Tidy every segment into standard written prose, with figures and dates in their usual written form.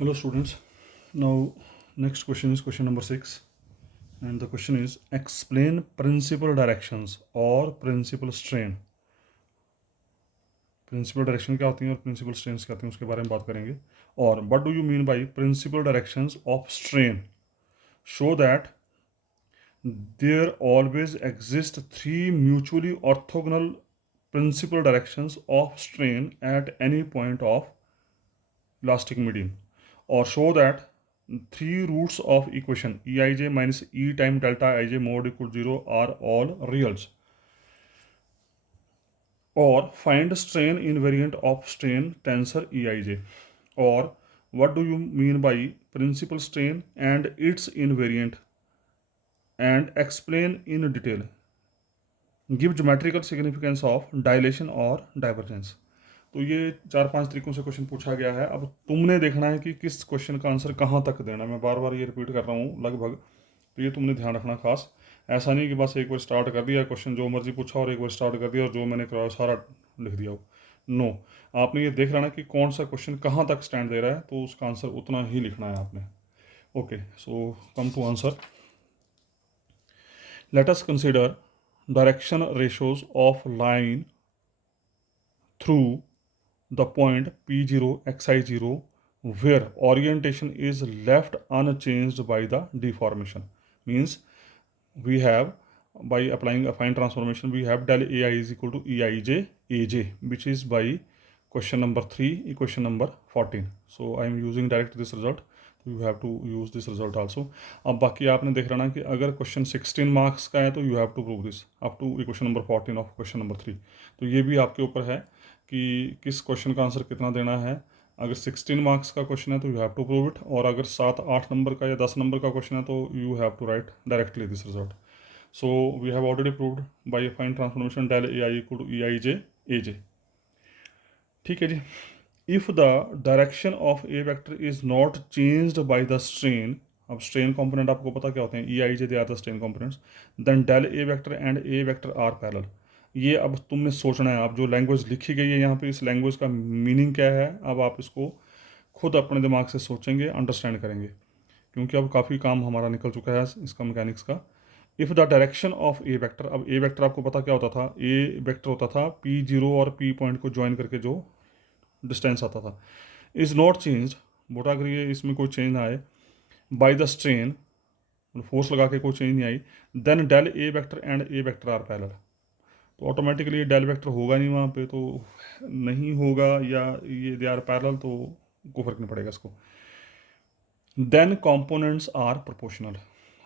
Hello students. Now next question is question number 6, and the question is explain principal directions or principal strain. Principal direction क्या होती हैं और principal strains क्या होती हैं उसके बारे में बात करेंगे. और what do you mean by principal directions of strain? Show that there always exist three mutually orthogonal principal directions of strain at any point of elastic medium, or show that three roots of equation eij minus e time delta ij mod equal 0 are all reals, or find strain invariant of strain tensor eij. Or what do you mean by principal strain and its invariant, and explain in detail. Give geometrical significance of dilation और divergence. तो ये 4-5 तरीकों से question पूछा गया है. अब तुमने देखना है कि किस क्वेश्चन का आंसर कहाँ तक देना है. मैं बार बार ये रिपीट कर रहा हूँ लगभग, तो ये तुमने ध्यान रखना खास. ऐसा नहीं कि बस एक बार स्टार्ट कर दिया क्वेश्चन जो मर्जी पूछा और एक बार स्टार्ट कर दिया और जो मैंने कराया सारा लिख दिया हो. नो, आपने ये देख रहा कि कौन सा क्वेश्चन कहाँ तक स्टैंड दे रहा है, तो उसका आंसर उतना ही लिखना है आपने. Okay, so come to answer. Let us consider direction ratios of line through the point P0 xi0 where orientation is left unchanged by the deformation. Means we have, by applying affine transformation, we have del ai is equal to eij aj, which is by question number 3 equation number 14. So I am using direct this result, तो you have to use this result also. अब बाकी आपने देख रहा कि अगर question 16 marks का है तो you have to prove this up to equation number 14 of question number 3. तो ये भी आपके ऊपर है कि किस क्वेश्चन का आंसर कितना देना है. अगर 16 मार्क्स का क्वेश्चन है तो you have to prove it, और अगर 7-8 नंबर का या 10 नंबर का क्वेश्चन है तो you have to write directly this result. So we have already proved by fine transformation del a i equal to e I j a j. ठीक है जी. If the direction of a vector is not changed by the strain, अब strain component आपको पता क्या होते हैं, E I J they are the strain components, then del A vector and A vector are parallel. ये अब तुमने सोचना है. अब जो लैंग्वेज लिखी गई है यहाँ पे, इस लैंग्वेज का मीनिंग क्या है, अब आप इसको खुद अपने दिमाग से सोचेंगे, अंडरस्टैंड करेंगे, क्योंकि अब काफ़ी काम हमारा निकल चुका है इसका मैकेनिक्स का. If the direction of A vector, अब ए वेक्टर आपको पता क्या होता था, ए वेक्टर होता था P0 और P पॉइंट को ज्वाइन करके जो डिस्टेंस आता था, इज़ नॉट चेंज. बोटा अगर ये इसमें कोई चेंज ना आए बाय द स्ट्रेन, फोर्स लगा के कोई चेंज नहीं आई, then del A vector and a vector are parallel. तो ऑटोमेटिकली ये डेल वेक्टर होगा नहीं वहाँ पे, तो नहीं होगा, या ये दे आर पैरेलल तो कोई फर्क नहीं पड़ेगा इसको. देन कंपोनेंट्स आर प्रोपोर्शनल,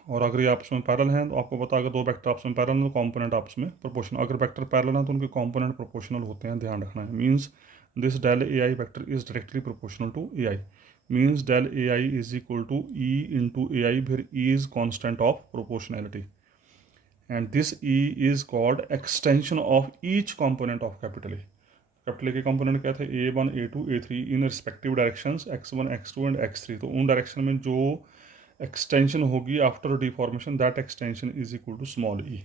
और अगर ये आपस में पैरेलल हैं तो आपको पता, अगर दो वेक्टर आपस में पैरेलल हैं तो कंपोनेंट आपस में प्रोपोर्शनल. अगर वेक्टर पैरेलल हैं तो उनके कंपोनेंट प्रोपोर्शनल होते हैं, ध्यान रखना है. Means this del ai vector is directly proportional to ai, means del ai is equal to e into ai where e is constant of proportionality, and this e is called extension of each component of capital A. Capital A के component क्या थे, A1 A2 A3 in respective directions x1 x2 and x3. तो उन direction में जो extension होगी after deformation, that extension is equal to small e.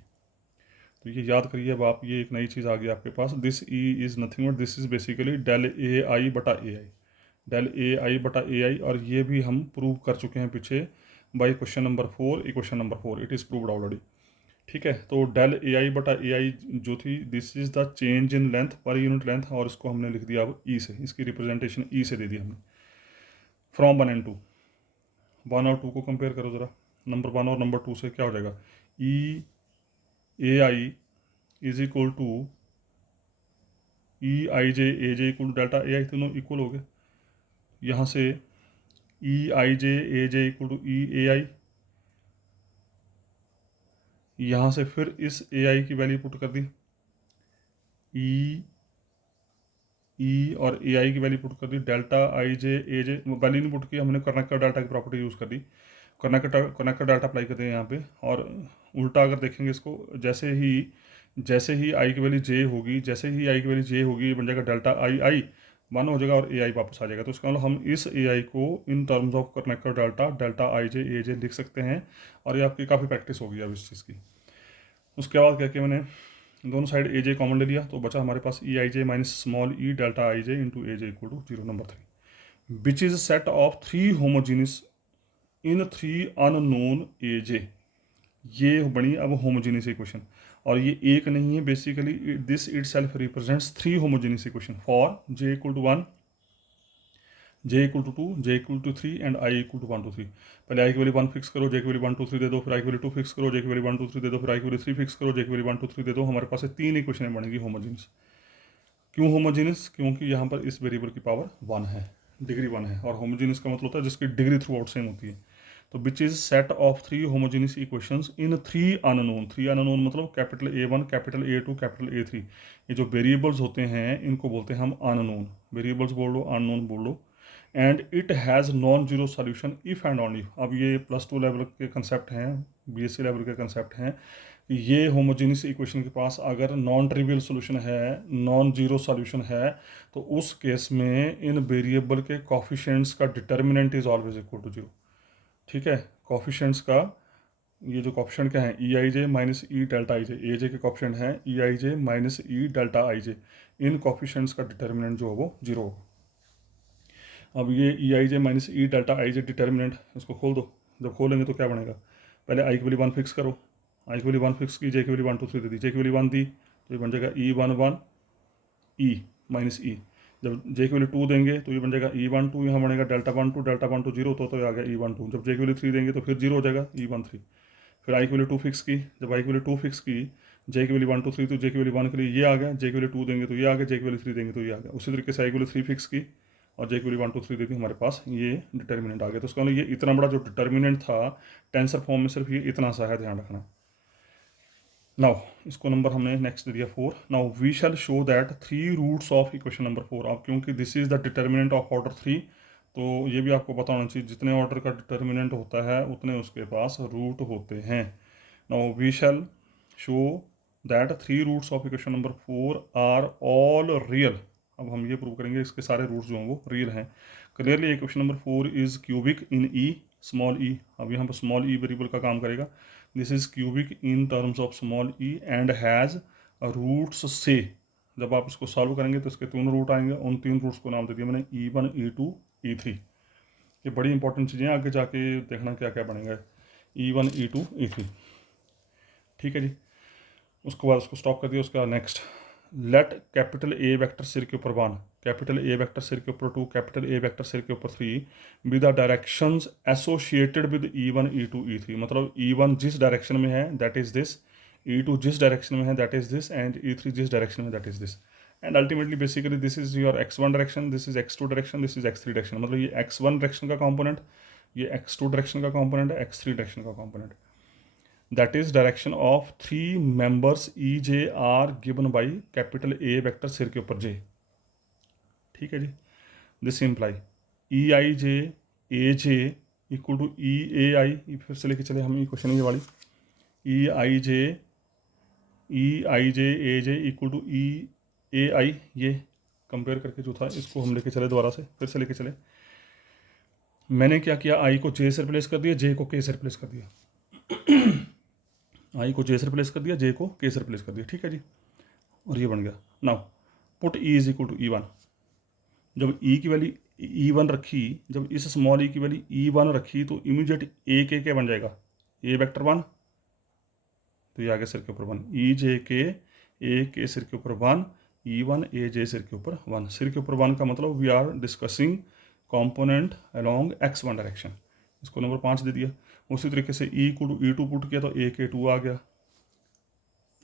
तो ये याद करिए. अब आप, ये एक नई चीज़ आ गई आपके पास. This e is nothing but this is basically del a i बटा a I, del a i बटा ए आई. और ये भी हम प्रूव कर चुके हैं पीछे by question number 4 equation number 4. It is proved already. ठीक है. तो डेल ए आई बटा ए आई जो थी, this is the change in length per unit length, और इसको हमने लिख दिया अब ई से, इसकी रिप्रेजेंटेशन ई से दे दी हमने. फ्रॉम 1 एंड 2, 1 और 2 को कंपेयर करो ज़रा. नंबर 1 और नंबर 2 से क्या हो जाएगा, e a i is equal to e I j a j equal to delta a i, तीनों इक्वल हो गए. यहाँ से ई आई j a j equal to E a आई, यहाँ से फिर इस ए आई की वैल्यू पुट कर दी, ई और ए आई की वैल्यू पुट कर दी, delta i j a j value नहीं पुट की, हमने कर्नेक्टर डाटा की प्रॉपर्टी यूज़ कर दी. कर्नेक्टर डाटा अप्लाई कर दिया यहाँ पे. और उल्टा अगर देखेंगे इसको, जैसे ही आई की वैल्यू जे होगी, जैसे ही आई की वैल्यू जे होगी, बन जाएगा डेल्टा आई आई 1 हो जाएगा और ए आई वापस आ जाएगा. तो इसका मतलब हम इस ए आई को in terms of Kronecker delta i j a j लिख सकते हैं. और ये आपकी काफ़ी प्रैक्टिस होगी अब इस चीज़ की. उसके बाद क्या किया मैंने, दोनों साइड ए जे कॉमन ले लिया, तो बचा हमारे पास e I j minus small e delta i j into a j equal to 0 number 3. Which is set of 3 homogeneous in 3 unknown a j. ये बनी अब होमोजीनियस इक्वेशन, और ये एक नहीं है, basically this itself represents 3 homogeneous equation for J equal to 1, J equal to 2, J equal to 3 and I equal to 1 2 3। पहले आई की वैल्यू 1 फिक्स करो, जे की वैल्यू 1 2 3 दे दो, फिर आई की वैल्यू 2 फिक्स करो, जे की वैल्यू 1 2 3 दे दो, फिर आई की वैल्यू 3 फिक्स करो, जे की वैल्यू 1 2 3 दे दो। हमारे पास 3 इक्वेशन बनेगी होमोजीनियस। क्यों होमोजीनियस? क्योंकि यहाँ पर इस वेरिएबल की पावर 1 है, डिग्री 1 है, और होमोजीनियस का मतलब होता है जिसकी डिग्री थ्रू आउट सेम होती है। तो which is set of 3 homogeneous equations in 3 unknown. 3 unknown मतलब capital A1, capital A2, capital A3। ये जो वेरिएबल्स होते हैं इनको बोलते हैं हम अननोन। वेरिएबल्स बोल लो, अननोन बोल लो। And it has non zero solution if and only. अब ये +2 लेवल के कंसेप्ट हैं, BSc लेवल के कंसेप्ट हैं। ये होमोजीनियस इक्वेशन के पास अगर नॉन ट्रिवियल सोल्यूशन है, नॉन जीरो सॉल्यूशन है, तो उस केस में इन वेरिएबल के कॉफिशिएंट्स का determinant is always equal to 0। ठीक है, कॉफिशिएंट्स का ये जो कॉफिशिएंट क्या है, ई आई j minus e delta i j. A जे के कॉफिशिएंट हैं e I j minus e delta i j. In coefficients का डिटर्मिनेंट जो है वो 0 होगा। अब ये e I j minus e delta i j determinant, इसको खोल दो। जब खोलेंगे तो क्या बनेगा, पहले आई की वैल्यू 1 फिक्स करो, आई की वैल्यू 1 फिक्स की, जे की वैल्यू 1 2 3 दे दी, जे की वैल्यू 1 दी तो ये बन जाएगा E11 ई माइनस ई। जब जे की वैल्यू 2 देंगे तो ये बन जाएगा E12, यहाँ बनेगा डेल्टा 1 2, डेल्टा 1 2 0, तो आ गया E12। जब जे की वैल्यू 3 देंगे तो फिर 0 हो जाएगा E13। फिर आई की वैल्यू 2 फिक्स की, जब आई की वैल्यू 2 फिक्स की, जे की वैल्यू 1 2 3, तो जे की वैल्यू 1 के लिए ये आ गया, जे की वैल्यू 2 देंगे तो ये आ गया, जे की वैल्यू 3 देंगे तो ये आ गया। उसी तरीके से आई की वैल्यू 3 फिक्स की और जे की वैल्यू 1 2 3 दे दी, हमारे पास ये डिटर्मिनेंट आ गया। तो उसका मतलब ये इतना बड़ा जो डिटर्मिनेंट था टेंसर फॉर्म में, सिर्फ ये इतना सा है, ध्यान रखना। नाउ इसको नंबर हमने नेक्स्ट दे दिया 4। Now we shall show that 3 roots of equation number 4। अब क्योंकि this is the determinant of order 3, तो ये भी आपको पता होना चाहिए जितने ऑर्डर का डिटर्मिनेंट होता है उतने उसके पास रूट होते हैं। Now we shall show that 3 roots of equation number 4 are all real. अब हम ये प्रूव करेंगे इसके सारे रूट्स जो हैं वो रियल हैं। Clearly equation number 4 is cubic in e, small e. अब यहाँ पर स्मॉल ई वेरिएबल का काम करेगा। This is cubic in terms of small e and has roots से। जब आप इसको सॉल्व करेंगे तो इसके 3 रूट आएंगे, उन 3 रूट्स को नाम दे दिया मैंने E1 E2 E3। ये बड़ी इंपॉर्टेंट चीज़ें, आगे जाके देखना क्या क्या बनेगा E1 E2 E3। ठीक है जी, उसके बाद उसको स्टॉप कर दिया। उसका next, let capital A vector सिर के ऊपर 1, कैपिटल ए वेक्टर सिर के ऊपर 2, कैपिटल ए वेक्टर सिर के ऊपर 3 with the directions associated with E1 E2 E3। मतलब E1 जिस डायरेक्शन में है दैट इज दिस, E2 जिस डायरेक्शन में है that is this, and E3 जिस डायरेक्शन में that is this. And ultimately basically this is your x1 direction, this is x2 direction, this is x3 direction. मतलब ये x1 direction का component, ये x2 direction का component है, x3 direction का component. that is direction of 3 members EJ are given by capital A vector सिर के ऊपर J। ठीक है जी, this imply EIJ AJ equal to EAI। फिर से लेके चले हम ये क्वेश्चन ये वाली, EIJ AJ equal to EAI। ये कंपेयर करके जो था इसको हम लेके चले दोबारा से, फिर से लेके चले। मैंने क्या किया, I को J से रिप्लेस कर दिया, J को K से रिप्लेस कर दिया। आई को जे से रिप्लेस कर दिया, जे को के से रिप्लेस कर दिया। ठीक है जी, और ये बन गया। Now put E is equal to E1। जब ई की वैल्यू E1 रखी, जब इस स्मॉल ई की वैल्यू E1 रखी तो इमीडिएट ए के क्या बन जाएगा, ए वेक्टर 1, तो ये आगे सिर के ऊपर 1, ई जे के ए के सिर के ऊपर 1, E1 ए जे सिर के ऊपर 1। सिर के ऊपर 1 का मतलब we are discussing component along x1 direction. इसको नंबर 5 दे दिया। उसी तरीके से ई को E2 पुट किया तो ए के 2 आ गया।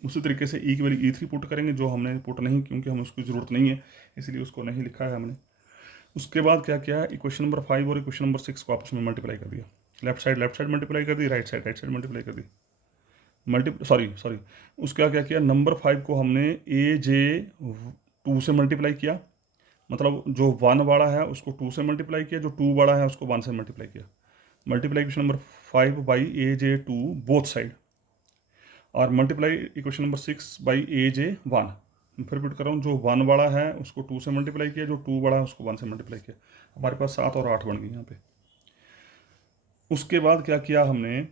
उसी तरीके से ई की वैल्यू E3 पुट करेंगे, जो हमने पुट नहीं, क्योंकि हमें उसकी ज़रूरत नहीं है इसलिए उसको नहीं लिखा है हमने। उसके बाद क्या किया, इक्वेशन नंबर 5 और इक्वेशन नंबर 6 को आपस में मल्टीप्लाई कर दिया। लेफ्ट साइड मल्टीप्लाई कर दी, राइट साइड मल्टीप्लाई कर दी, सॉरी उसका क्या किया, नंबर 5 को हमने AJ2 से मल्टीप्लाई किया। मतलब जो 1 वाला है उसको 2 से मल्टीप्लाई किया, जो 2 वाला है उसको 1 से मल्टीप्लाई किया। Multiply number 5 by AJ2 both side, और multiply equation number 6 by AJ1। फिर रिपीट कर रहा हूँ, जो 1 वाला है उसको 2 से मल्टीप्लाई किया, जो 2 वाला है उसको 1 से मल्टीप्लाई किया। हमारे पास 7 और 8 बन गई यहाँ पे। उसके बाद क्या किया हमने,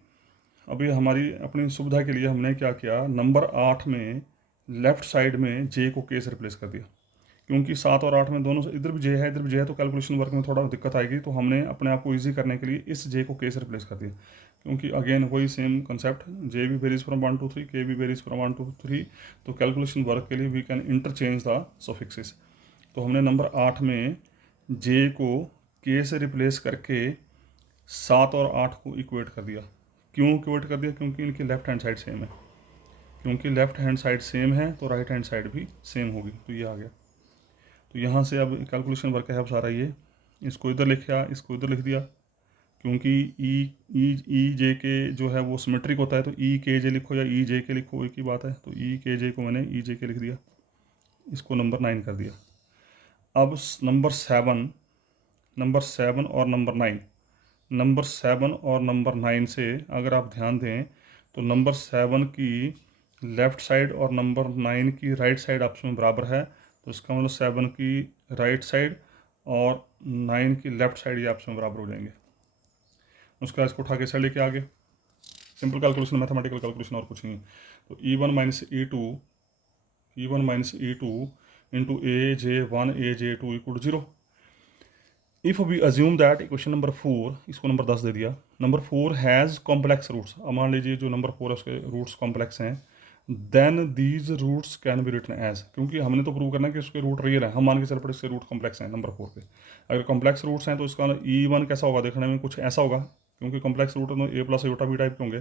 अभी हमारी अपनी सुविधा के लिए हमने क्या किया, नंबर 8 में लेफ्ट साइड में J को K से रिप्लेस कर दिया। क्योंकि 7 और 8 में दोनों इधर भी जे है इधर भी जे है, तो कैलकुलेशन वर्क में थोड़ा दिक्कत आएगी, तो हमने अपने आप को ईजी करने के लिए इस जे को के से रिप्लेस कर दिया। क्योंकि अगेन वही सेम कंसेप्ट, जे भी वेरीज फ्रॉम 1 to 3, के भी वेरीज फ्रॉम 1 to 3, तो कैलकुलेशन वर्क के लिए we can interchange the suffixes. तो हमने नंबर 8 में जे को के से रिप्लेस करके 7 और 8 को इक्वेट कर दिया। क्यों इक्वेट कर दिया? क्योंकि इनकी लेफ्ट हैंड साइड सेम है। क्योंकि लेफ्ट हैंड साइड सेम है तो राइट हैंड साइड भी सेम होगी, तो ये आ गया। तो यहाँ से अब कैलकुलेशन वर्क है अब सारा ये, इसको इधर लिखा, इसको इधर लिख दिया। क्योंकि ई जे के जो है वो सिमेट्रिक होता है, तो ई के जे लिखो या ई जे के लिखो, एक ही बात है। तो ई के जे को मैंने ई जे के लिख दिया, इसको नंबर 9 कर दिया। अब नंबर 7 और नंबर 9, नंबर 7 और नंबर 9 से अगर आप ध्यान दें तो नंबर 7 की लेफ़्ट साइड और नंबर 9 की राइट साइड आपस में बराबर है, तो इसका मतलब 7 की राइट साइड और 9 की लेफ़्ट साइड ये आपस में बराबर हो जाएंगे। उसके बाद इसको उठा के साइड लेके आगे, सिंपल कैलकुलेशन, मैथमेटिकल कैलकुलेशन और कुछ नहीं। तो E1 minus E2 into AJ1 AJ2 equal 0। If we assume that equation number 4, इसको नंबर 10 दे दिया, नंबर 4 हैज़ कॉम्प्लेक्स रूट्स। अब मान लीजिए जो नंबर 4 है उसके रूट्स कॉम्प्लेक्स हैं, then these roots can be written as, क्योंकि हमने तो प्रूव करना है कि उसके रूट रियल है, हम मान के चल पड़े इसके रूट कॉम्प्लेक्स हैं नंबर 4 के। अगर कॉम्प्लेक्स रूट्स हैं तो इसका E1 कैसा होगा, देखने में कुछ ऐसा होगा, क्योंकि कॉम्प्लेक्स रूट तो ए प्लस एटा बी टाइप के होंगे।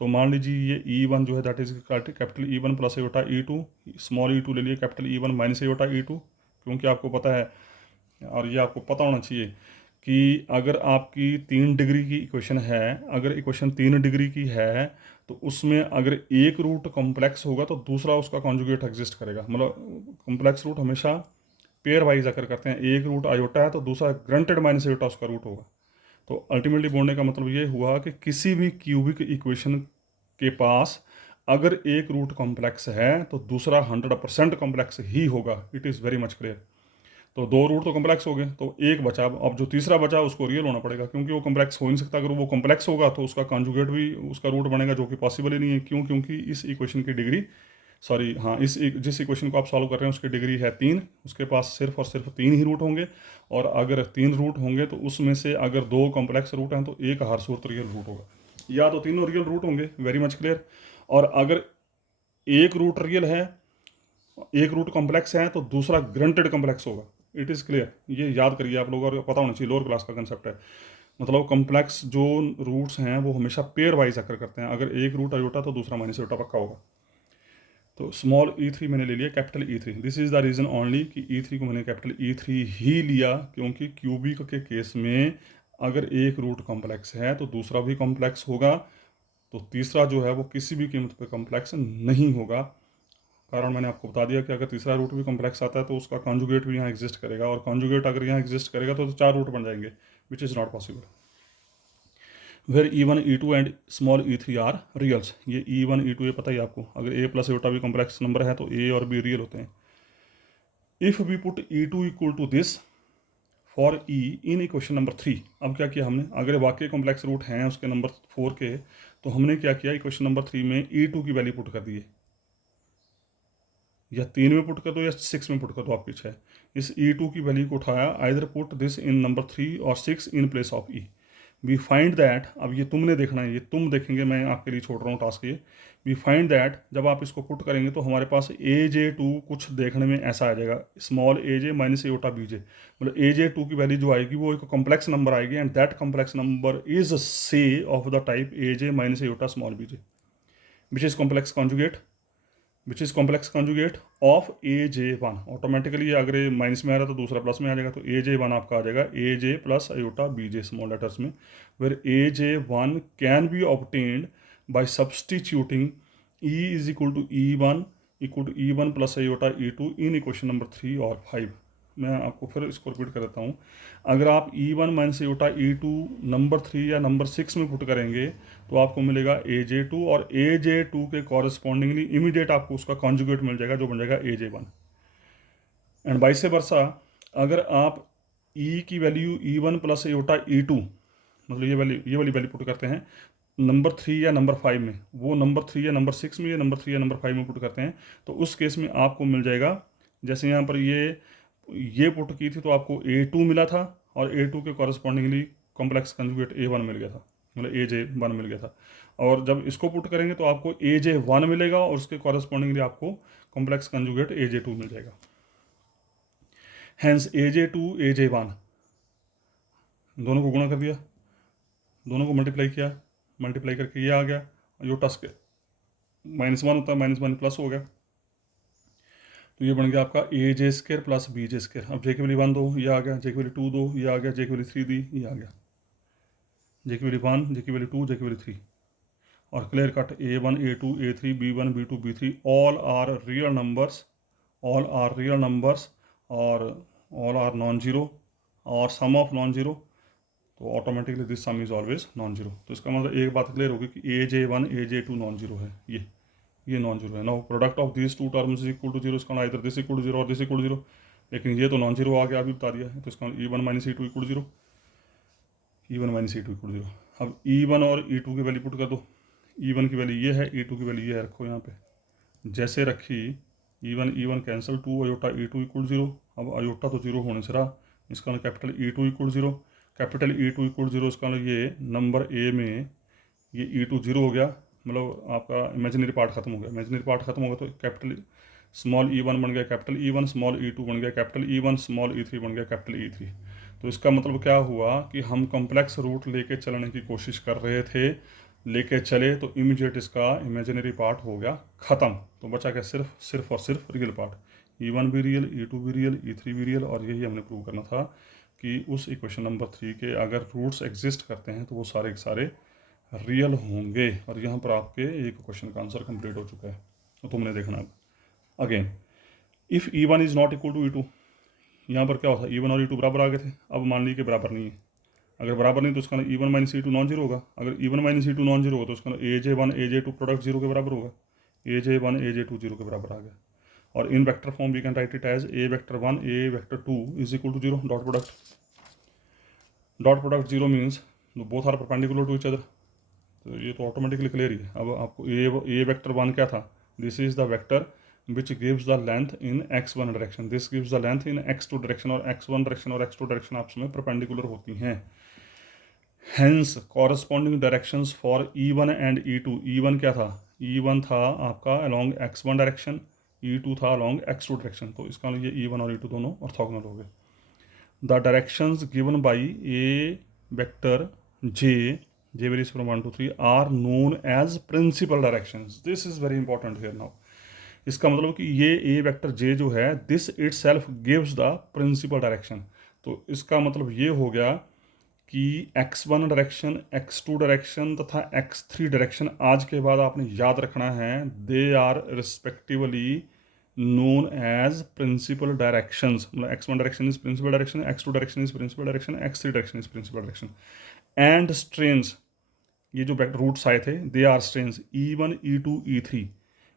तो मान लीजिए ये E1 जो है that is capital E1 plus iota E2, small E2 ले लिए कैपिटल E1 माइनस एटा E2, क्योंकि आपको पता है और ये आपको पता होना चाहिए कि अगर आपकी 3 डिग्री की इक्वेशन है, अगर इक्वेशन 3 डिग्री की है तो उसमें अगर एक रूट कॉम्प्लेक्स होगा तो दूसरा उसका कॉन्जुगेट एग्जिस्ट करेगा। मतलब कॉम्प्लेक्स रूट हमेशा पेयर वाइज आकर करते हैं, एक रूट आयोटा है तो दूसरा ग्रंटेड माइनस आयोटा उसका रूट होगा। तो अल्टीमेटली बोलने का मतलब ये हुआ कि किसी भी क्यूबिक इक्वेशन के पास अगर एक रूट कॉम्प्लेक्स है तो दूसरा 100% कॉम्प्लेक्स ही होगा। It is very much clear. तो 2 रूट तो कॉम्प्लेक्स हो गए, तो एक बचा, अब जो तीसरा बचा उसको रियल होना पड़ेगा, क्योंकि वो कॉम्प्लेक्स हो ही नहीं सकता। अगर वो कॉम्प्लेक्स होगा तो उसका कॉन्जुगेट भी उसका रूट बनेगा, जो कि पॉसिबल ही नहीं है। क्यों? क्योंकि इस इक्वेशन की डिग्री, सॉरी हाँ, जिस इक्वेशन को आप सॉल्व कर रहे हैं उसकी डिग्री है 3, उसके पास सिर्फ और सिर्फ 3 ही रूट होंगे। और अगर 3 रूट होंगे तो उसमें से अगर 2 कॉम्प्लेक्स रूट हैं तो एक हर सूरत रियल रूट होगा, या तो तीनों रियल रूट होंगे, वेरी मच क्लियर। और अगर एक रूट रियल है, एक रूट कॉम्प्लेक्स है, तो दूसरा ग्रंटेड कॉम्प्लेक्स होगा। इट इज़ क्लियर, ये याद करिए आप लोगों को, पता होना चाहिए, लोअर क्लास का कंसेप्ट है। मतलब कॉम्प्लेक्स जो रूट्स हैं वो हमेशा पेयर वाइज आकर करते हैं, अगर एक रूट आयोटा तो दूसरा माइनस आयोटा पक्का होगा। तो स्मॉल E3 मैंने ले लिया capital E3, this is the reason only कि E3 को मैंने कैपिटल E3 ही लिया, क्योंकि क्यूबिक के केस में अगर एक रूट कॉम्प्लेक्स है तो दूसरा भी कॉम्प्लेक्स होगा, तो तीसरा जो है वो किसी भी कीमत पे कॉम्प्लेक्स नहीं होगा। कारण मैंने आपको बता दिया कि अगर तीसरा रूट भी कॉम्प्लेक्स आता है तो उसका कॉन्जुगेट भी यहाँ एग्जिस्ट करेगा, और कॉन्जुगेट अगर यहाँ एग्जिस्ट करेगा तो 4 रूट बन जाएंगे, which is not possible. Where E1 E2 and small E3 are reals. ये E1 E2 ये पता ही आपको, अगर ए प्लस एटा भी कॉम्प्लेक्स नंबर है तो ए और बी रियल होते हैं। If we put E2 equal to this for E in equation number 3, अब क्या किया हमने, अगर वाकई कॉम्प्लेक्स रूट हैं उसके नंबर 4 के, तो हमने क्या किया, इक्वेशन नंबर 3 में E2 की वैल्यू पुट कर दी है, या 3 में पुट कर दो या 6 में पुट कर दो, आपकी इच्छा है। इस E2 की वैल्यू को उठाया, either put this in number 3 और 6 in place of E। We find that, अब ये तुमने देखना है, ये तुम देखेंगे, मैं आपके लिए छोड़ रहा हूँ टास्क ये। वी फाइंड दैट, जब आप इसको पुट करेंगे तो हमारे पास AJ2 कुछ देखने में ऐसा आ जाएगा, स्मॉल AJ माइनस एटा BJ। मतलब AJ2 की वैल्यू जो आएगी वो एक कॉम्प्लेक्स नंबर आएगी, and that complex number is say of the type AJ minus iota small BJ, which is complex conjugate, which is complex conjugate of AJ1। Automatically अगर ये minus में आ रहा है तो दूसरा प्लस में आ जाएगा, तो AJ1 आपका आ जाएगा AJ plus iota BJ small letters में, where AJ1 can be obtained by substituting E is equal to E1 plus iota E2 in equation number 3 और 5। मैं आपको फिर इसको रिपीट कर देता हूँ। अगर आप E1 minus iota E2 number 3 या नंबर 6 में पुट करेंगे तो आपको मिलेगा AJ2, और AJ2 के कॉरस्पॉन्डिंगली इमीडिएट आपको उसका कॉन्जुगेट मिल जाएगा जो बन जाएगा AJ1। एंड वाइस वर्सा, अगर आप E की value E1 plus iota E2, मतलब ये वाली वैल्यू पुट करते हैं नंबर 3 या नंबर 5 में, वो नंबर 3 या नंबर 6 में या नंबर 3 या नंबर 5 में पुट करते हैं, तो उस केस में आपको मिल जाएगा, जैसे यहाँ पर ये ये पुट की थी तो आपको A2 मिला था और A2 के कॉरस्पॉन्डिंगली कॉम्प्लेक्स कंजुगेट A1 मिल गया था, मतलब AJ1 मिल गया था। और जब इसको पुट करेंगे तो आपको AJ1 मिलेगा और उसके कॉरस्पॉन्डिंगली आपको कॉम्प्लेक्स कंजुगेट AJ2 मिल जाएगा। हैंस AJ2 AJ1 दोनों को गुणा कर दिया, दोनों को मल्टीप्लाई किया, मल्टीप्लाई करके ये आ गया, जो टस के -1 होता है -1 प्लस हो गया, तो ये बन गया आपका AJ² प्लस BJ²। अब जे की वैल्यू 1 दो, ये आ गया, जे की वैल्यू 2 दो, ये आ गया, जे की वैल्यू 3 दी, ये आ गया, जे की वैल्यू 1, जे की वैल्यू 2, जे की वैल्यू 3। और clear cut A1 A2 A3 B1 B2 B3 all are real numbers, all are real numbers और ऑल आर नॉन जीरो और सम ऑफ नॉन जीरो, तो automatically this sum is always non zero. तो इसका मतलब एक बात clear होगी कि AJ1 AJ2 नॉन जीरो है, ये नॉन जीरो है। Now product of this two terms is equal to zero, इसका इधर दिस इक्वल टू जीरो और दिस इक्वल टू जीरो, लेकिन ये तो नॉन जीरो आ गया, अभी बता दिया है, तो इसका E1 minus E2 equal zero, E1 minus E2 equal zero. अब E1 और E2 की वैल्यू पुट कर दो, E1 की वैल्यू ये है, E2 की वैल्यू ये है, रखो यहाँ पे जैसे रखी, E1 cancel, 2 iota E2 equal zero. अब अयोटा तो जीरो होने से रहा, इसका मतलब capital E2 equal zero, capital E2 equal zero, इसका मतलब ये नंबर ए में ये E2 जीरो हो गया, मतलब आपका इमेजिनरी पार्ट खत्म हो गया, इमेजिनरी पार्ट खत्म होगा तो कैपिटल स्मॉल E1 बन गया कैपिटल E1, स्मॉल E2 बन गया कैपिटल E1, स्मॉल E3 बन गया कैपिटल E3। तो इसका मतलब क्या हुआ कि हम कॉम्प्लेक्स रूट लेके चलने की कोशिश कर रहे थे, लेके चले तो इमीडिएट इसका इमेजिनरी पार्ट हो गया ख़त्म, तो बचा क्या, सिर्फ और सिर्फ रियल पार्ट। E1 भी रियल, E2 भी रियल, E3 भी रियल, और यही हमने प्रूव करना था कि उस इक्वेशन नंबर 3 के अगर रूट्स एग्जिस्ट करते हैं तो वो सारे के सारे रियल होंगे। और यहाँ पर आपके एक क्वेश्चन का आंसर कंप्लीट हो चुका है, तो तुमने देखना again. If E1 is not equal to E2, यहाँ पर क्या होता है, E1 और E2 बराबर आ गए थे, अब मान लीजिए कि बराबर नहीं है, अगर बराबर नहीं तो उसका E1 minus E2 non zero होगा, अगर E1 minus E2 non zero होगा तो उसका AJ1 AJ2 प्रोडक्ट जीरो के बराबर होगा, AJ1 AJ2 जीरो के बराबर आ गया। और in vector form we can write it as A vector 1 A vector 2 is equal to zero, dot product zero means both are perpendicular to each other, तो ये तो ऑटोमेटिकली क्लियर ही है। अब आपको ए वेक्टर 1 क्या था, this is the vector which gives the length in x1 direction, this gives the length in x2 direction, और x1 direction और x2 डायरेक्शन आपस में परपेंडिकुलर होती हैं। Hence corresponding directions for E1 and E2, E1 क्या था, E1 था आपका अलोंग x1 डायरेक्शन, E2 था अलोंग x2 डायरेक्शन, तो इसका ये E1 और E2 दोनों ऑर्थोगोनल हो गए। The directions given by A vector J varies from 1 to 3 are known as principal directions. This is very important here now. इसका मतलब कि ये ए वेक्टर J जो है, this itself gives the principal direction. तो इसका मतलब ये हो गया कि x1 डायरेक्शन, x2 डायरेक्शन तथा x3 डायरेक्शन आज के बाद आपने याद रखना है, they are respectively known as principal directions। मतलब x1 direction is principal direction, x2 direction is principal direction, x3 direction is principal direction. And strains, ये जो रूट्स आए थे, they are strains E1 E2 E3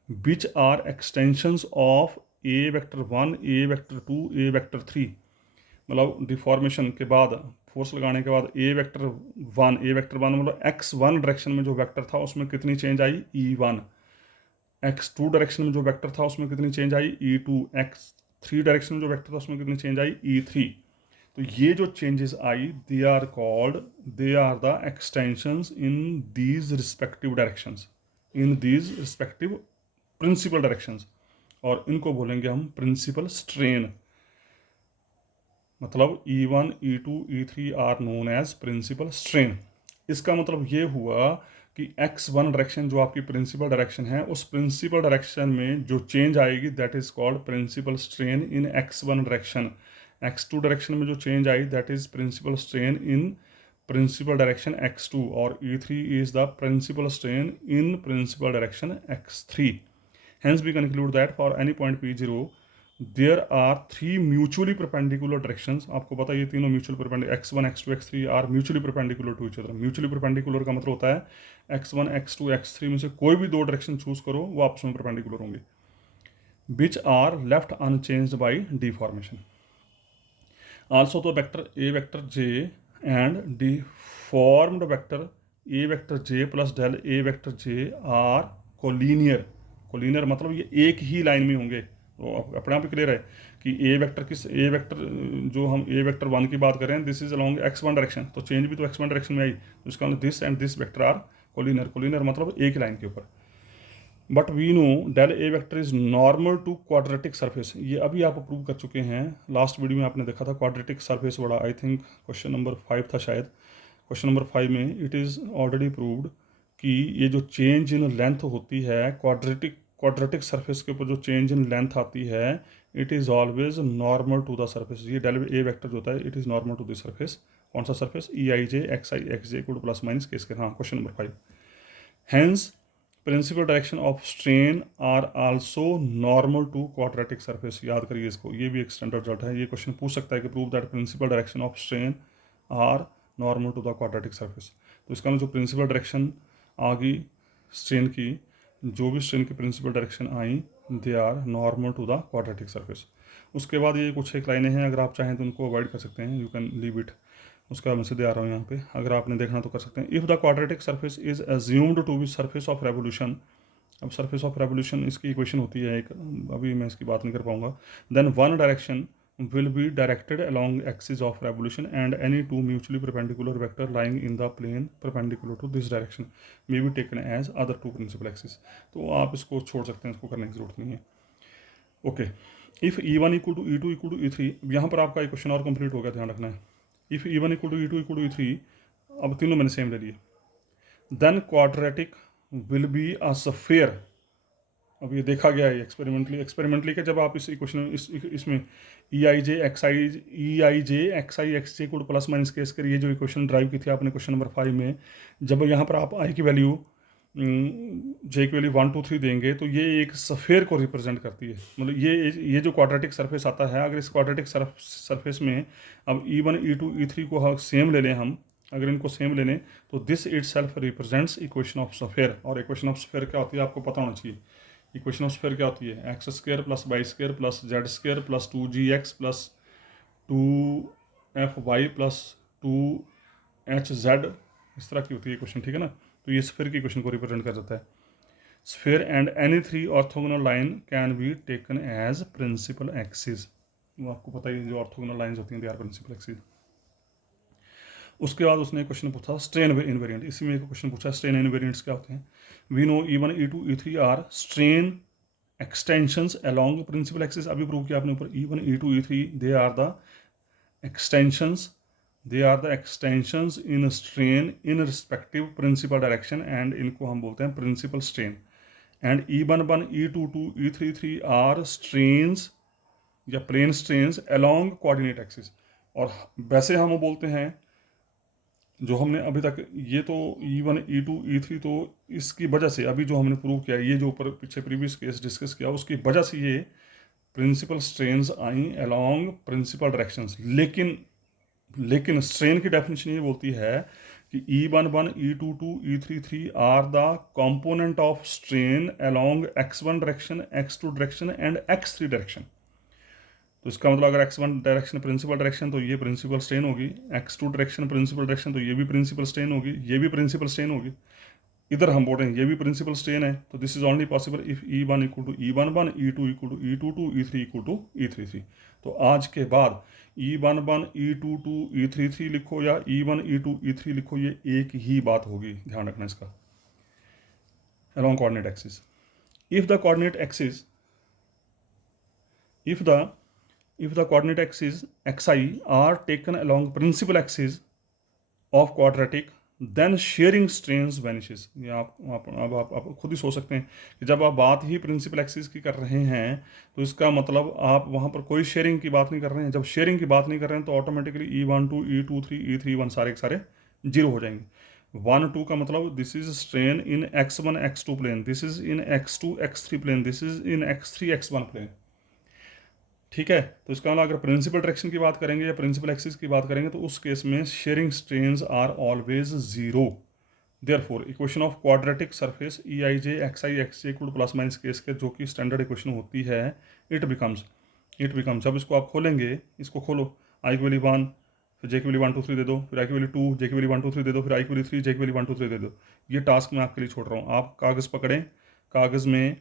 which are extensions of A vector 1 A vector 2 A vector 3। मतलब deformation के बाद, force लगाने के बाद ए वेक्टर 1 मतलब x1 डायरेक्शन में जो वेक्टर था उसमें कितनी चेंज आई, E1। x2 डायरेक्शन में जो वेक्टर था उसमें कितनी चेंज आई, E2। x3 डायरेक्शन में जो वेक्टर था उसमें कितनी चेंज आई, E3। तो ये जो चेंजेस आई, they are the extensions in these respective directions, in these respective principal directions, और इनको बोलेंगे हम प्रिंसिपल स्ट्रेन। मतलब E1 E2 E3 are known as principal strain. इसका मतलब ये हुआ कि x1 डायरेक्शन जो आपकी प्रिंसिपल डायरेक्शन है, उस प्रिंसिपल डायरेक्शन में जो चेंज आएगी that is called principal strain in x1 direction. x2 direction में जो चेंज आई that is principal strain in principal direction x2, और E3 is the principal strain in principal direction x3। Hence we conclude that for any point P0 there are 3 mutually perpendicular directions। आपको पता है ये तीनों mutual perpendicular, x1 x2 x3 are mutually perpendicular to each other. Mutually perpendicular का मतलब होता है x1 x2 x3 में से कोई भी दो डायरेक्शन चूज करो वो आपस में परपेंडिकुलर होंगे, which are left unchanged by deformation. Also तो vector a vector j and deformed vector a vector j plus del A vector j are collinear. Collinear मतलब ये एक ही लाइन में होंगे, तो अपने आप ही क्लियर है कि ए वेक्टर जो हम ए वेक्टर 1 की बात करें, this is along x1 direction, तो चेंज भी तो x1 डायरेक्शन में आई, तो इसका मतलब this and this vector are collinear मतलब एक लाइन के ऊपर। But we know del A vector is normal to quadratic surface, ये अभी आप अप्रूव कर चुके हैं, लास्ट वीडियो में आपने देखा था क्वाड्रेटिक सरफेस बड़ा, आई थिंक क्वेश्चन नंबर 5 था शायद, क्वेश्चन नंबर 5 में इट इज़ ऑलरेडी प्रूव्ड कि ये जो चेंज इन लेंथ होती है क्वाड्रेटिक सरफेस के ऊपर जो चेंज इन लेंथ आती है, it is always normal to the surface. ये डेल ए वेक्टर जो होता है it is normal to the surface. कौन सा surface? E I J X I X J equal plus minus K square. हाँ, question number 5। Hence principal direction of strain are also normal to quadratic surface. याद करिए इसको, ये भी एक standard result है, ये क्वेश्चन पूछ सकता है कि prove that principal direction of strain are normal to the quadratic surface. तो इसका मतलब जो प्रिंसिपल डायरेक्शन आ गई स्ट्रेन की, जो भी स्ट्रेन की प्रिंसिपल डायरेक्शन आई, they are normal to the quadratic surface. उसके बाद ये कुछ एक लाइनें हैं, अगर आप चाहें तो उनको अवॉइड कर सकते हैं, यू कैन लीव इट। उसका मैं सीधे आ रहा हूँ यहाँ पे, अगर आपने देखना तो कर सकते हैं। If the quadratic surface is assumed to be surface of revolution, अब सरफेस ऑफ रेवोल्यूशन इसकी इक्वेशन होती है एक, अभी मैं इसकी बात नहीं कर पाऊंगा। Then one direction will be directed along axis of revolution and any two mutually perpendicular vector lying in the plane perpendicular to this direction may be taken as other two principal axes। तो आप इसको छोड़ सकते हैं, इसको करने की जरूरत नहीं है। Okay, if E1 equal to E2 equal to E3, यहाँ पर आपका एक क्वेश्चन और कंप्लीट हो गया, ध्यान रखना है। If E1 equal to E2 equal to E3, अब तीनों मैंने सेम ले लिए, then quadratic will be a sphere. अब ये देखा गया है एक्सपेरिमेंटली कि जब आप इस इक्वेशन इसमें ई आई J X I X J code plus minus K square, ये जो इक्वेशन ड्राइव की थी आपने क्वेश्चन नंबर 5 में, जब यहाँ पर आप आई की वैल्यू जे की वैल्यू 1 2 3 देंगे तो ये एक सफ़ेयर को रिप्रेजेंट करती है। मतलब ये जो क्वाड्रेटिक सरफेस आता है, अगर इस क्वाड्रेटिक सरफेस में अब E1 E2 E3 को सेम ले लें हम, अगर इनको सेम ले लें तो this itself represents equation of sphere. और इक्वेशन ऑफ सफ़ेयर क्या होती है आपको पता होना चाहिए। इक्वेशन ऑफ स्फीयर क्या होती है? X square plus Y square plus Z square plus 2gx plus 2fy plus 2hz, इस तरह की होती है इक्वेशन, ठीक है ना। तो ये स्फीयर की इक्वेशन को रिप्रेजेंट कर देता है। Sphere and any three orthogonal line can be taken as principal axis. वो आपको पता ही, जो ऑर्थोगोनल लाइंस होती हैं दे आर प्रिंसिपल एक्सिस। उसके बाद उसने क्वेश्चन पूछा स्ट्रेन इनवेरिएंट, इसी में एक क्वेश्चन पूछा स्ट्रेन इनवेरिएंट्स क्या होते हैं। We know E1 E2 E3 are strain extensions along principal axis. अभी प्रूव किया आपने ऊपर, E1 E2 E3 they are the extensions in strain in respective principal direction, and इनको हम बोलते हैं principal strain. And E11 E22 E33 are strains या plane strains along coordinate axis. और वैसे हम बोलते हैं जो हमने अभी तक, ये तो E1 E2 E3 तो इसकी वजह से अभी जो हमने प्रूव किया, ये जो ऊपर पीछे प्रीवियस केस डिस्कस किया, उसकी वजह से ये प्रिंसिपल स्ट्रेन्स आई अलोंग प्रिंसिपल डायरेक्शंस। लेकिन स्ट्रेन की डेफिनेशन ये बोलती है कि E11 E22 E33 are the component of strain along x1 direction x2 direction and x3 direction. तो इसका मतलब अगर x1 डायरेक्शन प्रिंसिपल डायरेक्शन तो ये प्रिंसिपल स्ट्रेन होगी, x2 डायरेक्शन प्रिंसिपल डायरेक्शन तो ये भी प्रिंसिपल स्ट्रेन होगी, ये भी प्रिंसिपल स्ट्रेन होगी। इधर हम बोल रहे हैं ये भी प्रिंसिपल स्ट्रेन है, तो this is only possible if E1 equal to E11 E2 equal to E22 E3 equal to E33। तो आज के बाद E11 E22 E33 लिखो या E1 E2 E3 लिखो, ये एक ही बात होगी, ध्यान रखना इसका। along coordinate axis, if the coordinate axis xi are taken along principal axis of quadratic, then shearing strains vanishes. ये आप खुद ही सोच सकते हैं कि जब आप बात ही प्रिंसिपल एक्सिस की कर रहे हैं तो इसका मतलब आप वहाँ पर कोई शेयरिंग की बात नहीं कर रहे हैं। जब शेयरिंग की बात नहीं कर रहे हैं तो ऑटोमेटिकली E1 2 E2 3 E3 1 सारे के सारे जीरो हो जाएंगे। 1 2 का मतलब this is strain in x1 x2 plane, this is in x2 x3 plane, this is in x3 x1 plane, ठीक है। तो इसका मतलब अगर प्रिंसिपल डायरेक्शन की बात करेंगे या प्रिंसिपल एक्सिस की बात करेंगे तो उस केस में shearing strains are always zero. Therefore equation of quadratic surface EIJ XI XJ equal plus minus केस के, जो कि स्टैंडर्ड इक्वेशन होती है, इट बिकम्स जब इसको आप खोलेंगे, इसको खोलो, आई की वैल्यू 1, फिर जे की वैल्यू 1 2 3 दे दो, फिर आई की वैल्यू 2, जे की वैल्यू 1 2 3 दे दो, फिर आई की वैल्यू 3, जे की वैल्यू 1 2 3 दे दो। ये टास्क मैं आपके लिए छोड़ रहा हूँ, आप कागज़ पकड़ें, कागज़ में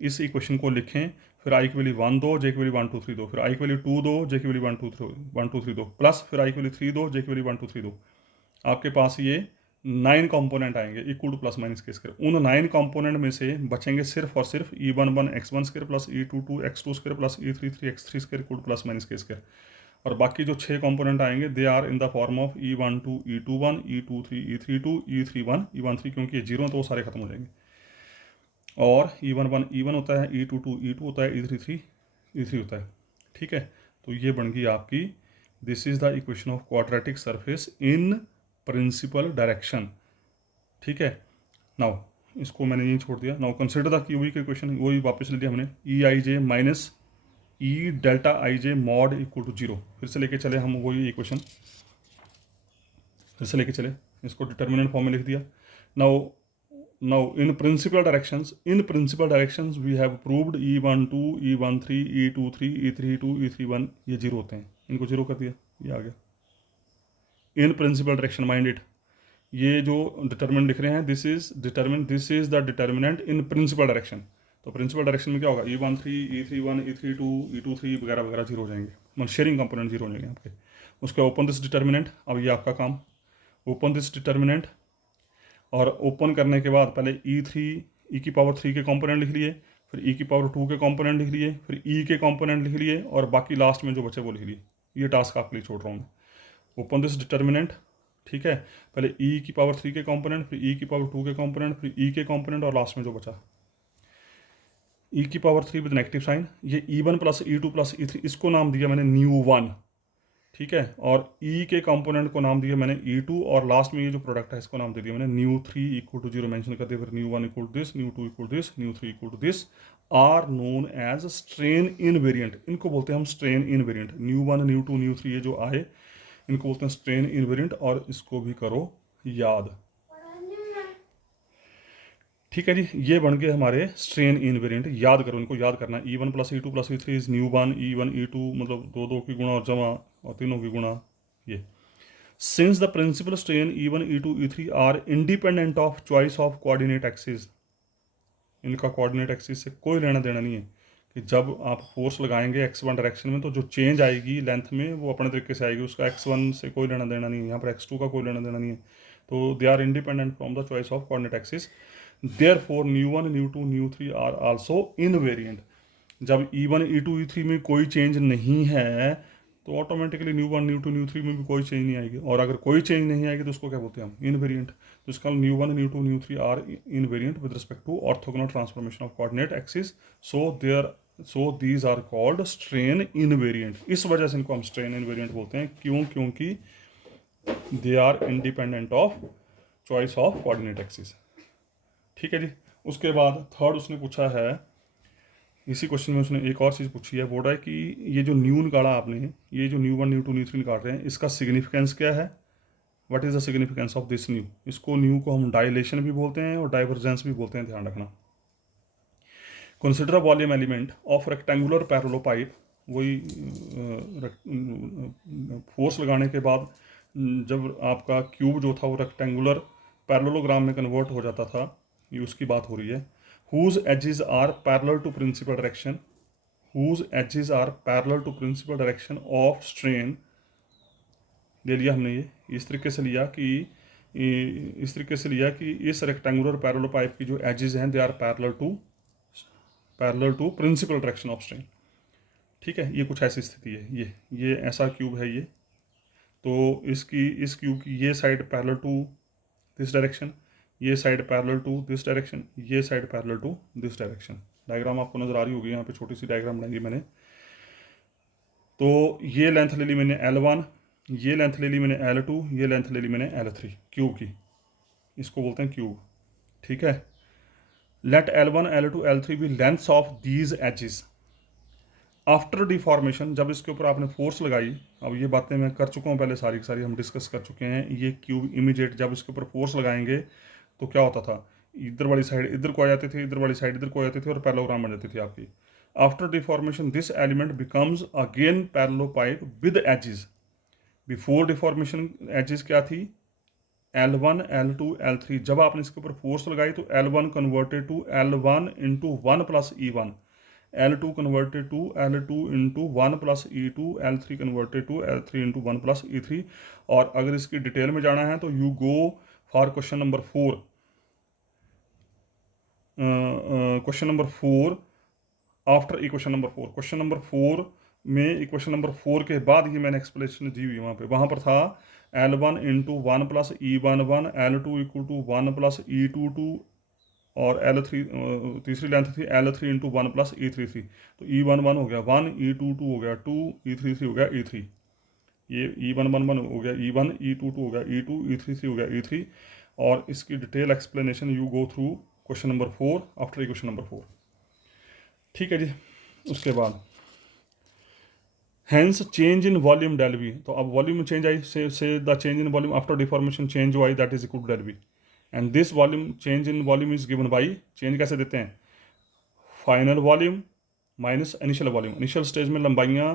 इस इक्वेशन को लिखें, फिर आई की वैल्यू 1 दो, जे की वैल्यू 1 2 3 दो, फिर आई की वैल्यू 2 दो, जे की वैल्यू 1 2 3 दो, प्लस फिर आई की वैल्यू 3 दो, जे की वैल्यू 1 2 3 दो। आपके पास ये 9 कंपोनेंट आएंगे equal to plus minus K square. उन 9 कंपोनेंट में से बचेंगे सिर्फ और सिर्फ E11 x1 square plus E22 x2 square plus E33 x3 square equal to plus minus K square. और बाकी जो 6 कंपोनेंट आएंगे they are in the form of E12 E21 E23 E32 E31 E13, क्योंकि ये जीरो तो वो सारे खत्म हो जाएंगे। और E11 E1 होता है, E22 E2 होता है, E33 E3 होता है। ठीक है, तो ये बन गई आपकी, this is the equation of quadratic surface in principal direction. ठीक है, नाउ इसको मैंने यहीं छोड़ दिया। नाउ कंसिडर द क्यूबी के क्वेश्चन, वही वापस ले लिया हमने। E I j minus e delta i j mod equal to 0। फिर से लेके चले हम वही इक्वेशन, फिर से लेके चले, इसको डिटर्मिनेंट फॉर्म में लिख दिया। Now now in principal directions we have proved E12 E13 E23 E32 E31 ये जीरो होते हैं, इनको जीरो कर दिया, ये आ गया इन प्रिंसिपल डायरेक्शन। माइंड इट, ये जो डिटर्मिनेंट लिख रहे हैं this is the determinant in principal direction. तो प्रिंसिपल डायरेक्शन में क्या होगा, E13 E31 E32 E23 वगैरह वगैरह जीरो हो जाएंगे, मतलब शेयरिंग कंपोनेंट जीरो हो जाएंगे आपके। उसके ओपन दिस डिटर्मिनेंट, अब ये आपका काम, ओपन दिस डिटर्मिनेंट। और ओपन करने के बाद पहले E की पावर 3 के कंपोनेंट लिख लिए, फिर E की पावर 2 के कंपोनेंट लिख लिए, फिर E के कंपोनेंट लिख लिए, और बाकी लास्ट में जो बचे वो लिख लिए। ये टास्क आपके लिए छोड़ रहा हूँ मैं। ओपन दिस डिटर्मिनेंट, ठीक है, पहले E की पावर 3 के कंपोनेंट, फिर E की पावर 2 के कंपोनेंट, फिर E के कंपोनेंट, और लास्ट में जो बचा E की पावर 3 विद नेगेटिव साइन। ये E1 plus E2 plus E3, इसको नाम दिया मैंने न्यू 1। ठीक है, और E के कंपोनेंट को नाम दिया मैंने E2, और लास्ट में ये जो प्रोडक्ट है इसको नाम दे दिया मैंने न्यू 3 इक्वल टू 0 मेंशन कर दिया। फिर nu 1 equal to this, nu 2 equal to this, nu 3 equal to this, are known as strain invariant. इनको बोलते हैं हम strain invariant. Nu 1 nu 2 nu 3 ये जो आए इनको बोलते हैं स्ट्रेन इनवेरिएंट, और इसको भी करो याद। ठीक है जी, ये बन गए हमारे स्ट्रेन इनवेरिएंट। याद करो, इनको याद करना। E1 plus E2 plus E3 is new 1 E1 E2, मतलब दो दो की गुणा और जमा और तीनों की गुणा। ये since the principal strain E1 E2 E3 are independent of choice of coordinate axis, इनका कोऑर्डिनेट एक्सिस से कोई लेना देना नहीं है। कि जब आप फोर्स लगाएंगे x1 डायरेक्शन में तो जो चेंज आएगी लेंथ में वो अपने तरीके से आएगी, उसका x1 से कोई लेना देना नहीं है, यहाँ पर x2 का कोई लेना देना नहीं है। तो they are independent from the choice of coordinate axis. Therefore nu 1 nu 2 nu 3 are also invariant. जब E1 E2 E3 में कोई चेंज नहीं है तो ऑटोमेटिकली न्यू 1 न्यू 2 न्यू 3 में भी कोई चेंज नहीं आएगी, और अगर कोई चेंज नहीं आएगी तो उसको क्या बोलते हैं हम, इनवेरिएंट। तो इसका nu 1 nu 2 nu 3 are invariant with respect to orthogonal transformation of coordinate axis. So these are called strain invariant. इस वजह से इनको हम स्ट्रेन इनवेरिएंट बोलते हैं। क्यों? क्योंकि they are independent of choice of coordinate axis. ठीक है जी, उसके बाद थर्ड उसने पूछा है, इसी क्वेश्चन में उसने एक और चीज़ पूछी है। बोल रहा है कि ये जो न्यू निकाला आपने, ये जो न्यू 1 न्यू 2 न्यू 3 निकाल रहे हैं, इसका सिग्निफिकेंस क्या है? What is the significance of this new? इसको न्यू को हम डायलेशन भी बोलते हैं और डाइवर्जेंस भी बोलते हैं, ध्यान रखना। Consider volume element of rectangular parallelopiped. वही फोर्स लगाने के बाद जब आपका क्यूब जो था वो रेक्टेंगुलर पैरेललोग्राम में कन्वर्ट हो जाता था, ये उसकी बात हो रही है। whose edges are parallel to principal direction, whose edges are parallel to principal direction of strain। ले लिया हमने ये इस तरीके से लिया कि इस रेक्टेंगुलर पैरेलल पाइप की जो एजेस हैं they are parallel to principal direction of strain. ठीक है, ये कुछ ऐसी स्थिति है। ये ऐसा क्यूब है ये, तो इस क्यूब की ये side parallel to this direction, ये side parallel to this direction, ये side parallel to this direction. Diagram आपको नजर आ रही होगी, यहाँ पे छोटी सी डायग्राम बनाई मैंने। तो ये लेंथ ले ली मैंने L1, ये लेंथ ले ली मैंने L2, ये लेंथ ले ली मैंने L3 क्यूब की, इसको बोलते हैं क्यूब। ठीक है, let L1 L2 L3 be lengths of these axes after deformation. जब इसके ऊपर आपने फोर्स लगाई, अब ये बातें मैं कर चुका हूँ पहले, सारी की सारी हम डिस्कस कर चुके हैं। ये क्यूब इमीडिएट जब इसके ऊपर फोर्स लगाएंगे तो क्या होता था, इधर वाली साइड इधर को आ जाती थी, इधर वाली साइड इधर को आ जाती थी, और पैरेललोग्राम बन जाती थी आपकी। After deformation this element becomes again parallelopiped with edges. Before deformation edges क्या थी, L1 L2 L3। जब आपने इसके ऊपर फोर्स लगाई तो L1 converted to L1 into 1 plus E1, L2 converted to L2 into 1 plus E2, L3 converted to L3 into 1 plus E3। और अगर इसकी डिटेल में जाना है तो you go for question number 4, question number 4 after equation number 4। Question number 4 में equation number 4 के बाद ही मैंने एक्सप्लेनेशन दी हुई वहाँ पर था L1 into 1 plus E11, L2 equal to 1 plus E22, और L3 तीसरी लेंथ थी L3 इंटू 1 प्लस E33। तो E11 हो गया 1, E22 हो गया 2, E33 हो गया E3। ये E111 हो गया E1, E22 हो गया E2, E33 हो गया E3। और इसकी detail explanation you go through question number 4 after question number 4। ठीक है जी। उसके बाद hence change in volume del v. तो अब वॉल्यूम चेंज आई, say the change in volume after deformation change जो आई that is equal to del v. And this volume change in volume is given by, change कैसे देते हैं, final volume minus initial volume. Initial stage में लंबाइयाँ,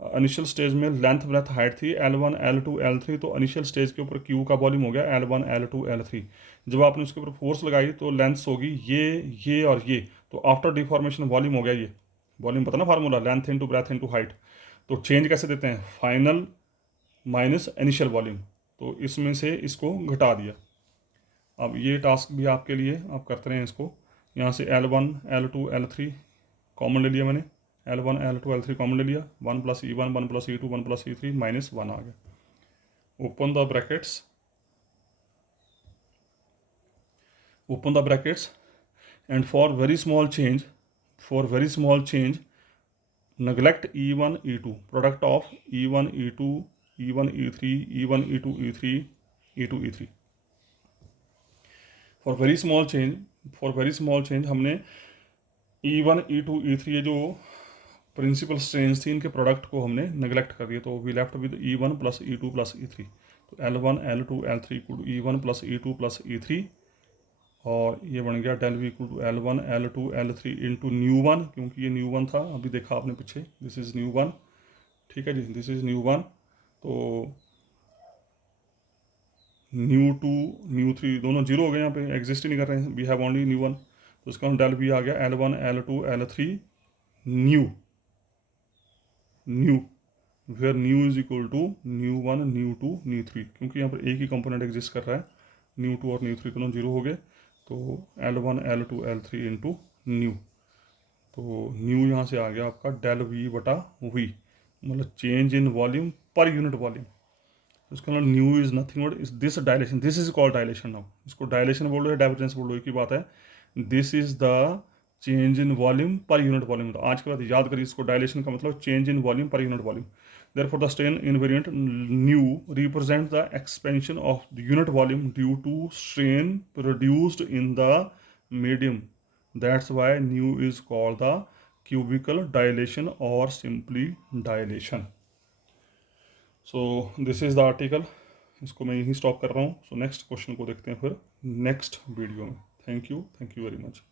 initial stage में length breadth height थी L1 L2 L3, तो initial stage के ऊपर Q का वॉल्यूम हो गया L1 L2 L3। जब आपने उसके ऊपर फोर्स लगाई तो लेंथ्स होगी ये और ये, तो आफ्टर डिफॉर्मेशन वॉल्यूम हो गया ये। वॉल्यूम पता ना formula, length into breadth into height. तो चेंज कैसे देते हैं, फाइनल माइनस इनिशियल वॉल्यूम। तो इसमें से इसको घटा दिया। अब ये टास्क भी आपके लिए आप करते रहें इसको। यहाँ से L1 L2 L3 कॉमन ले लिया मैंने, L1 L2 L3 कॉमन ले लिया, 1 plus E1 1 plus E2 1 plus E3 minus 1 आ गया। Open the brackets and for very small change neglect E1 E2, product of E1 E2 E1 E3 E1 E2 E3 E2 E3। For very small change हमने E1 E2 E3 ये जो principal strains थी इनके product को हमने neglect कर दिया। तो we left with E1 plus E2 plus E3। तो L1 L2 L3 equal to E1 plus E2 plus E3, और ये बन गया del V equal to L1 L2 L3 into nu one, क्योंकि ये न्यू वन था, अभी देखा आपने पीछे, दिस इज़ न्यू वन। ठीक है जी, दिस इज़ न्यू वन। तो न्यू टू न्यू थ्री दोनों जीरो हो गए, यहाँ पे एग्जिस्ट ही नहीं कर रहे हैं, we have only nu one. तो इसका डेल वी आ गया L1 L2 L3 nu nu, where nu is equal to nu one nu two nu three, क्योंकि यहाँ पर एक ही कंपोनेंट एग्जिस्ट कर रहा है। न्यू टू और न्यू थ्री दोनों जीरो हो गए। तो L1 L2 L3 into new, तो न्यू यहाँ से आ गया आपका डेल वी बटा वी, मतलब change in volume per unit volume. उसका मतलब new is nothing but is this dilation, this is called dilation. Now इसको डायलेशन बोल लो या डाइवर्जेंस बोल लो, एक ही बात है। This is the change in volume per unit volume. तो आज के बाद याद करिए इसको, डायलेशन का मतलब change in volume per unit volume. Therefore, the strain invariant nu represents the expansion of the unit volume due to strain produced in the medium. That's why nu is called the cubical dilation or simply dilation. So this is the article. इसको मैं यहीं stop कर रहा हूँ। So next question को देखते हैं फिर नेक्स्ट वीडियो में। Thank you very much.